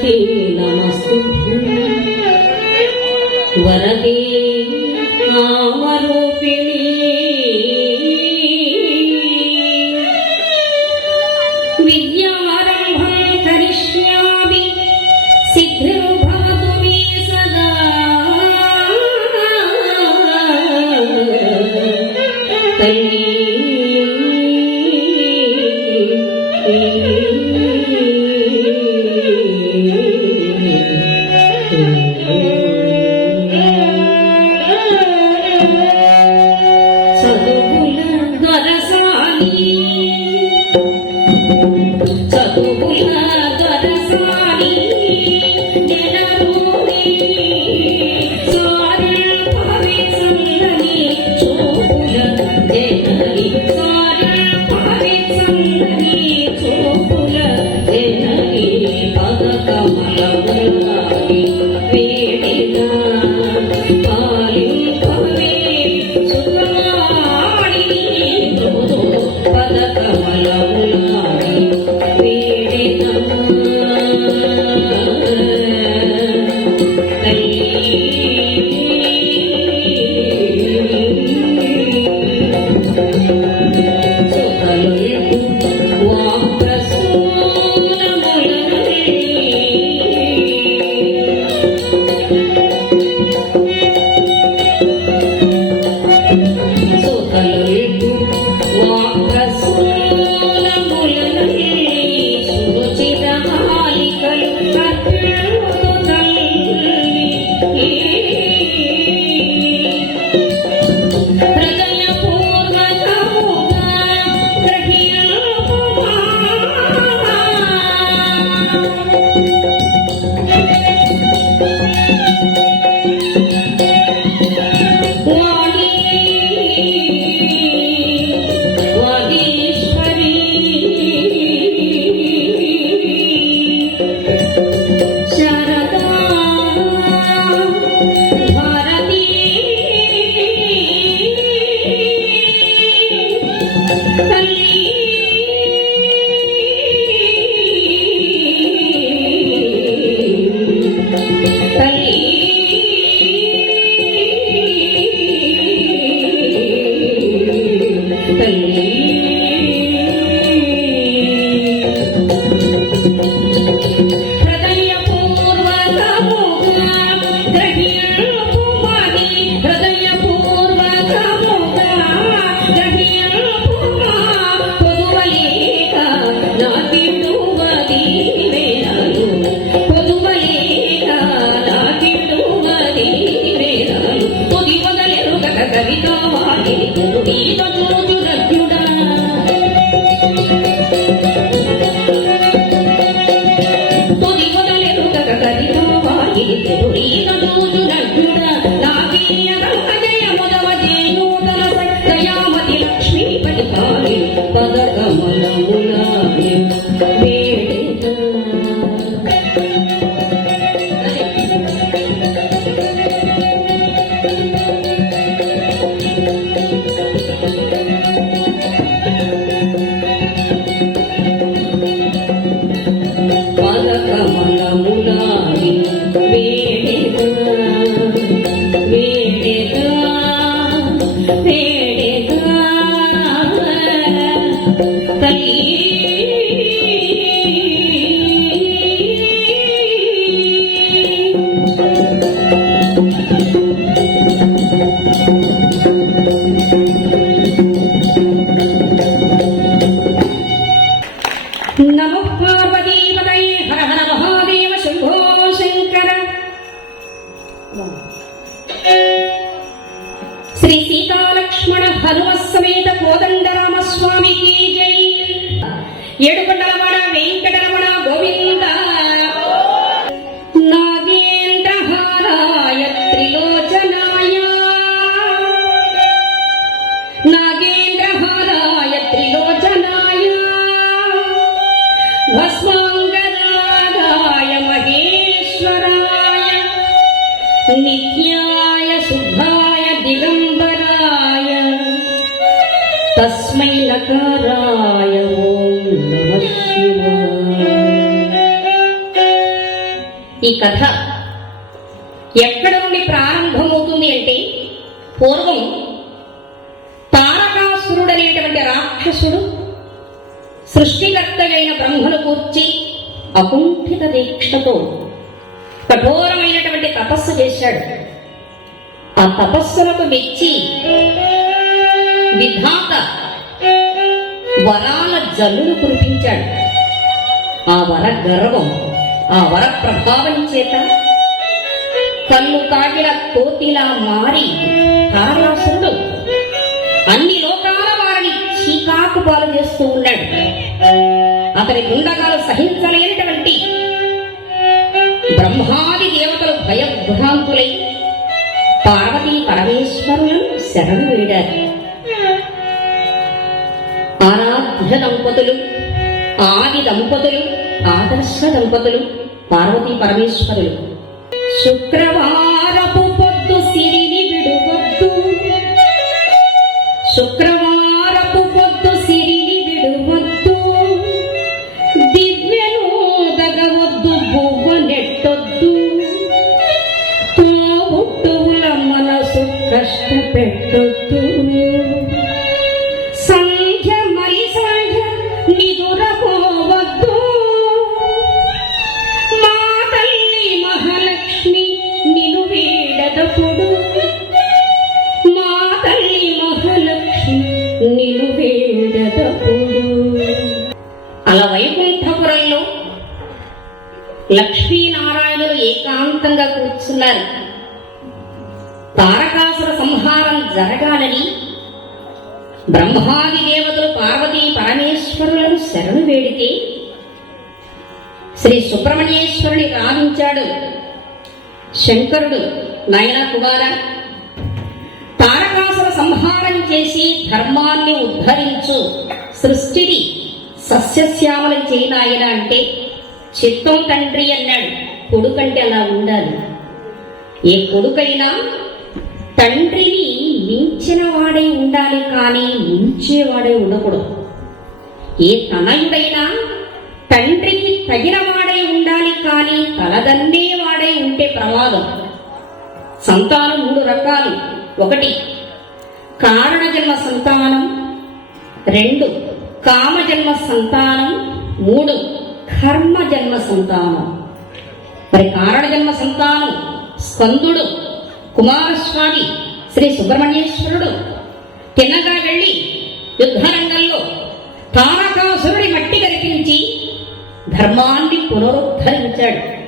ती Música శుద్ధాయ దిగంబరాయ తస్మై నకారాయ ఓం ఈ కథ ఎక్కడ నుండి ప్రారంభమవుతుంది అంటే పూర్వం తారకాసురుడు అనేటువంటి రాక్షసుడు సృష్టికర్తయైన బ్రహ్మను కూర్చి అకుంఠిత దీక్షతో కఠోరమైనటువంటి తపస్సు చేశాడు. ఆ తపస్సులకు మెచ్చి విధాత వరాల జల్లును కురిపించాడు. ఆ వర గర్వం ఆ వర ప్రభావం చేత కన్ను తాగిన కోతిలా మారి తారాసురుడు అన్ని లోకాల వారిని చీకాకు పాలు చేస్తూ ఉన్నాడు. అతని గుండగాలు సహించలేనటువంటి బ్రహ్మాది దేవతలు భయభ్రాంతులై పార్వతీ పరమేశ్వరులను శరణు వేడారు. ఆరాధ్య దంపతులు ఆది దంపతులు ఆదర్శ దంపతులు పార్వతీ పరమేశ్వరులు. శుక్రవారం శ్రీ సుబ్రహ్మణ్యేశ్వరుని రావించాడు శంకరుడు నయన కుమార తారకాసుర సంహారం చేసి ధర్మాన్ని ఉద్ధరించు. సృష్టిని సస్యశ్యామలం చేయనాయన అంటే చిత్తం తండ్రి అన్నాడు. కొడుకంటే అలా ఉండాలి. ఏ కొడుకైనా తండ్రిని మించిన వాడై ఉండాలి కానీ మించేవాడై ఉండకూడదు. ఏ తనయుడైనా తండ్రికి తగిన కానీ తలదన్నే వాడై ఉంటే ప్రమాదం. సంతానం మూడు రకాలు. ఒకటి కారణజన్మ సంతానం. రెండు కామజన్మ సంతానం. మూడు కర్మ జన్మ సంతానం. మరి కారణ జన్మ సంతానం స్కందుడు కుమారస్వామి శ్రీ సుబ్రహ్మణ్యేశ్వరుడు. తిన్నగా వెళ్ళి యుద్ధరంగంలో తారకాసురుడి మట్టి కరిపించి ధర్మాన్ని పునరుద్ధరించాడు.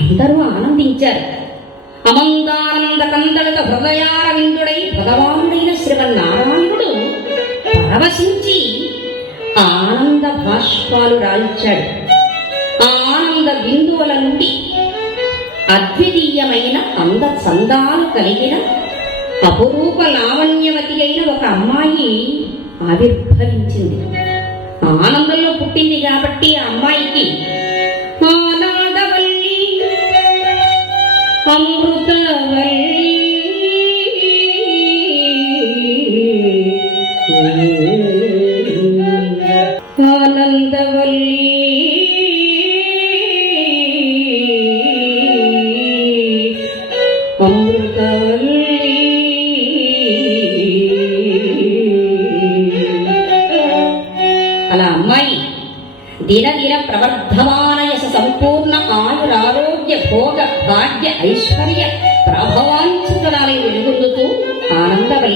అందరూ ఆనందించారు. అమందానంద కందళిత హృదయారవిందుడై భగవానుడైన శ్రీమన్నారాయణుడు పరవశించి ఆనంద భాష్పాలు రాయించాడు ఆనంద బిందువుల నుండి అద్వితీయమైన అంద చందాలు కలిగిన అపురూప లావణ్యవతి అయిన ఒక అమ్మాయి ఆవిర్భవించింది. ఆనందం কি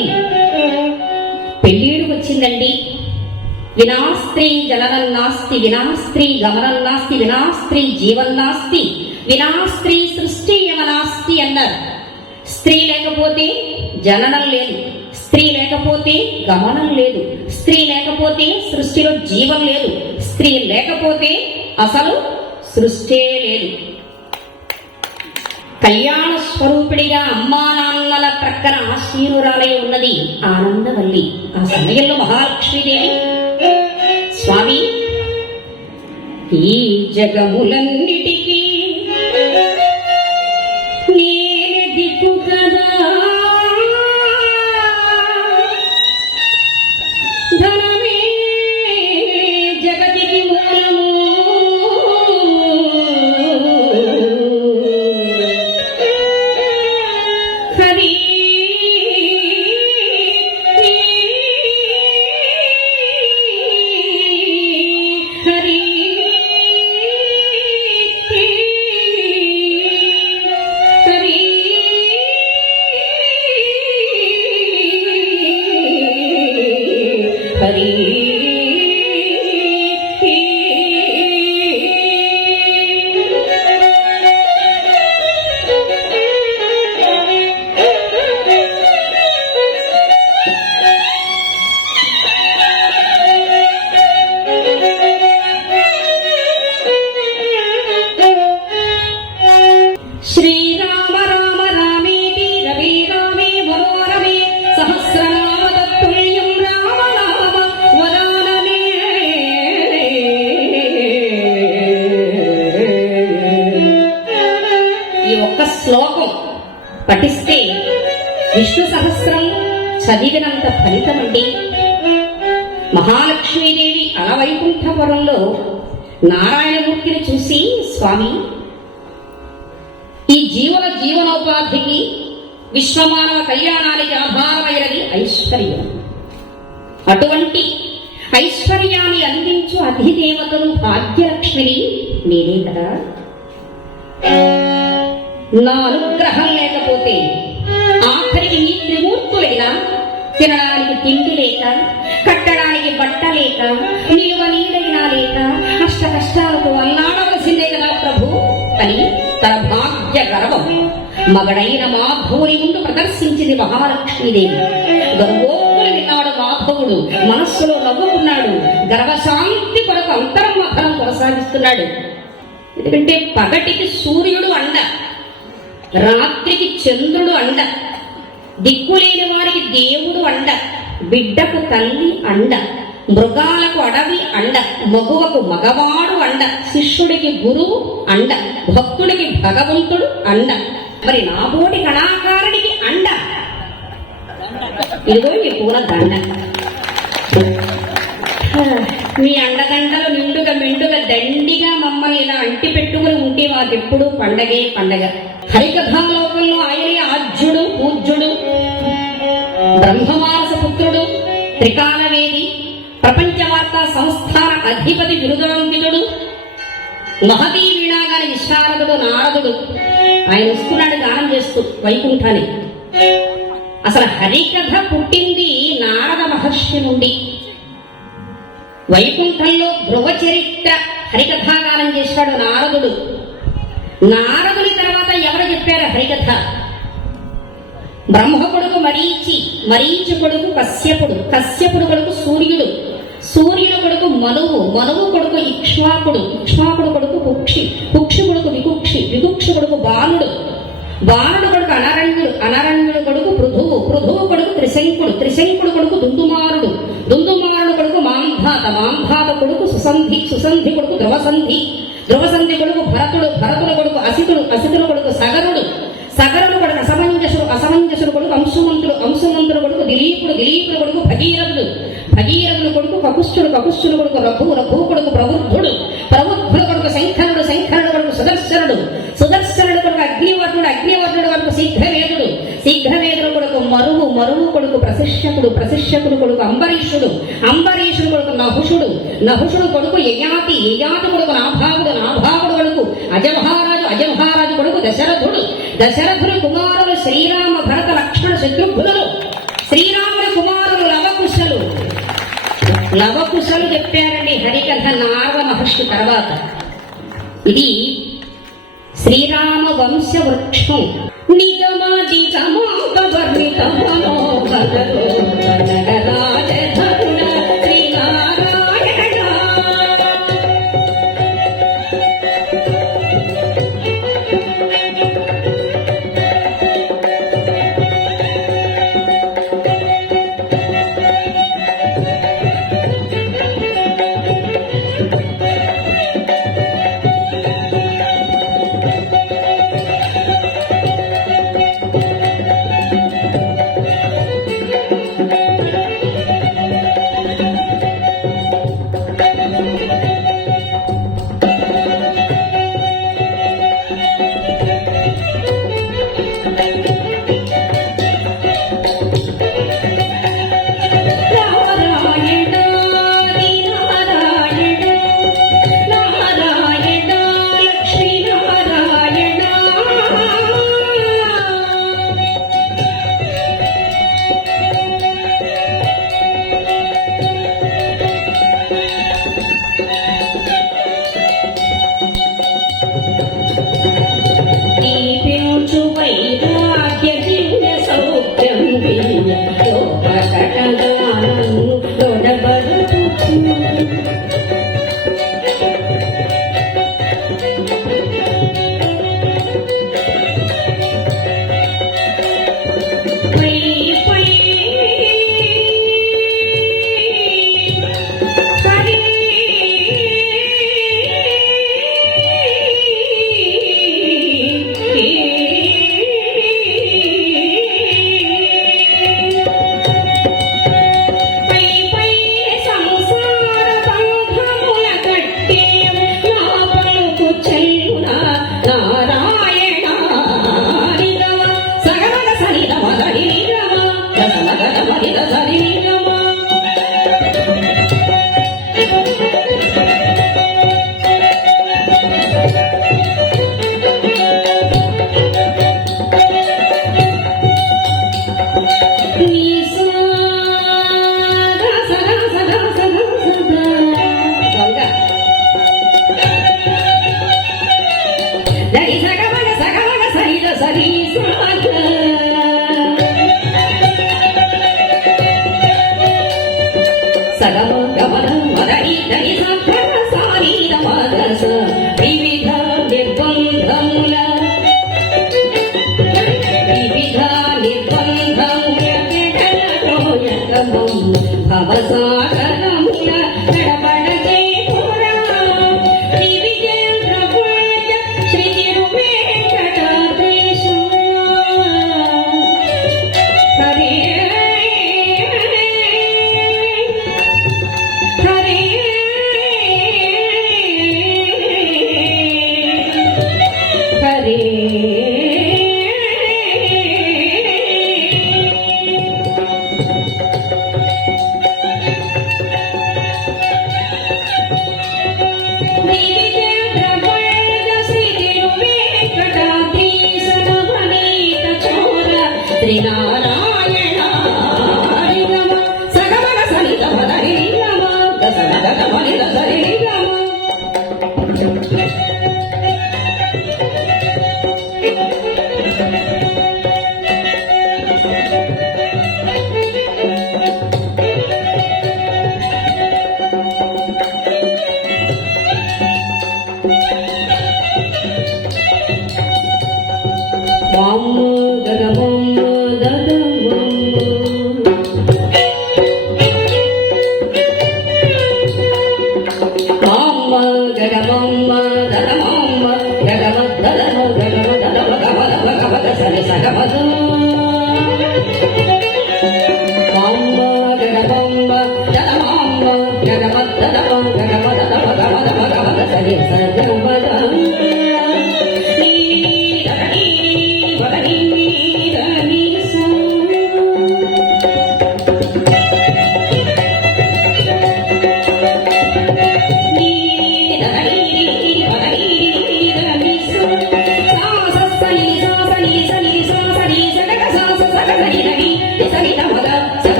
ఆనందవల్లి పెళ్ళీడు వచ్చిందండి. వినాస్త్రీ జననం నాస్తి వినాస్త్రీ గమనం నాస్తి వినాస్త్రీ జీవం నాస్తి వినాస్త్రీ సృష్టి యమనాస్తి అన్నారు. స్త్రీ లేకపోతే జననం లేదు. స్త్రీ లేకపోతే గమనం లేదు. స్త్రీ లేకపోతే సృష్టిలో జీవం లేదు. స్త్రీ లేకపోతే అసలు సృష్టే లేదు. కళ్యాణ స్వరూపిడిగా అమ్మా నాన్నల ప్రక్కన ఆశీనురాలై ఉన్నది ఆనందవల్లి. ఆ సమయంలో మహాలక్ష్మీదేవి స్వామి ఈ జగములన్నిటికీ జీవన జీవనోపాధికి విశ్వమానవ కళ్యాణానికి ఆధారమైనది ఐశ్వర్యం. అటువంటి ఐశ్వర్యాన్ని అందించు అధిదేవతలు భాగ్యలక్ష్మిని నేనే కదా. నా అనుగ్రహం లేకపోతే ఆఖరికి నీ త్రిమూర్తులైనా తినడానికి తిండి లేక కట్టడానికి బట్ట లేక నిలువ నీడైనా లేక కష్ట కష్టాలకు అల్లాడవలసిందే కదా ప్రభు. అని తన భాగ్య గర్వం మగడైన మాధవుని ముందు ప్రదర్శించింది మహాలక్ష్మీదేవి. గర్వోక్కులు విన్నాడు మాధవుడు. మనస్సులో నవ్వుకున్నాడు గర్వశాంతి కొరకు అంతర్మథనం కొనసాగిస్తున్నాడు. ఎందుకంటే పగటికి సూర్యుడు అండ రాత్రికి చంద్రుడు అండ దిక్కులేని వారికి దేవుడు అండ బిడ్డకు తల్లి అండ మృగాలకు అడవి అండ మగువకు మగవాడు అండ. శిష్యుడికి గురువు అండ. భక్తుడికి భగవంతుడు అండ. మరి నాబోటి కళాకారుడికి అండ. ఇదిగో మీ పూల దండ. మీ అండదండలు నిండుగా మెండుగా దండిగా మమ్మల్ని ఇలా అంటి పెట్టుకుని ఉంటే మాకెప్పుడు పండగే పండగ. హరికథాలోకంలో ఆయనే ఆజ్యుడు పూజ్యుడు బ్రహ్మమానస పుత్రుడు త్రికాలవేది. ప్రపంచ వార్తా సంస్థాన అధిపతి బిరుదాంకితుడు మహతీ వీణాగాని విశారదుడు నారదుడు. ఆయన వస్తున్నాడు గానం చేస్తూ వైకుంఠాన్ని అసలు హరికథ పుట్టింది నారద మహర్షి నుండి. వైకుంఠంలో ధ్రువ చరిత్ర హరికథాగానం చేశాడు నారదుడు. నారదుని తర్వాత ఎవరు చెప్పారు హరికథ? బ్రహ్మ కొడుకు మరీచి మరీచి కొడుకు కశ్యపుడు కశ్యపుడు కొడుకు సూర్యుడు. సూర్యుడు కొడుకు మనువు మనువు కొడుకు ఇక్ష్వాకుడు ఇక్ష్వాకుడు కొడుకు కుక్షి కుక్షి కొడుకు వికుక్షి వికుక్షి కొడుకు బాలుడు. బాలుడు కొడుకు అనారణ్యుడు అనారణ్యుడు కొడుకు పృథువు పృథువు కొడుకు త్రిశంకుడు త్రిశంకుడు కొడుకు దుందుమారుడు. దుందుమారుడు కొడుకు మాంధాత మాంధాత కొడుకు సుసంధి సుసంధి కొడుకు ధ్రువసంధి ధ్రువసంధి కొడుకు భరతుడు భరతుడు కొడుకు అసితుడు అసితుడు కొడుకు సగరుడు. సగరుడు కొడుకు అసమంజసుడు అసమంజసుడు కొడుకు అంశుమంతుడు అంశుమంతుడు కొడుకు దిలీపుడు దిలీపుడు కొడుకు భగీరథుడు. భగీరథుడు కొడుకు కకుష్ఠుడు కకుష్ఠుడు కొడుకు రఘు రఘు కొడుకు ప్రవృద్ధుడు. ప్రవృద్ధుడు కొడుకు శంకరుడు శంకరుడు కొడుకు సుదర్శనుడు. సుదర్శనుడు కొడుకు అగ్నివర్ణుడు అగ్నివర్ణుడు కొడుకు శీఘ్రవేదుడు. శీఘ్రవేదుడు కొడుకు మరువు మరువు కొడుకు ప్రశిక్షకుడు ప్రశిక్షకుడు కొడుకు అంబరీషుడు. అంబరీషుడు కొడుకు నహుషుడు. నహుషుడు కొడుకు యయాతి యయాతి కొడుకు నాభావుడు నాభావుడు కొడుకు అజమహారాజు అజమహారాజు కొడుకు దశరథుడు. దశరథుని కుమారులు శ్రీరామ భరత లక్ష్మణ శత్రుఘ్నులు. శ్రీరాముని కుమారులు లవకుశలు లవకుశలు చెప్పారండి హరికథ నారద మహర్షి తర్వాత. ఇది శ్రీరామ వంశ వృక్షం నిగమాదిగమాక వర్ణిత మనోహరో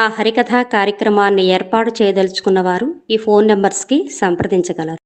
నా హరికథ కార్యక్రమాన్ని ఏర్పాటు చేయదలుచుకున్న వారు ఈ ఫోన్ నెంబర్స్కి సంప్రదించగలరు.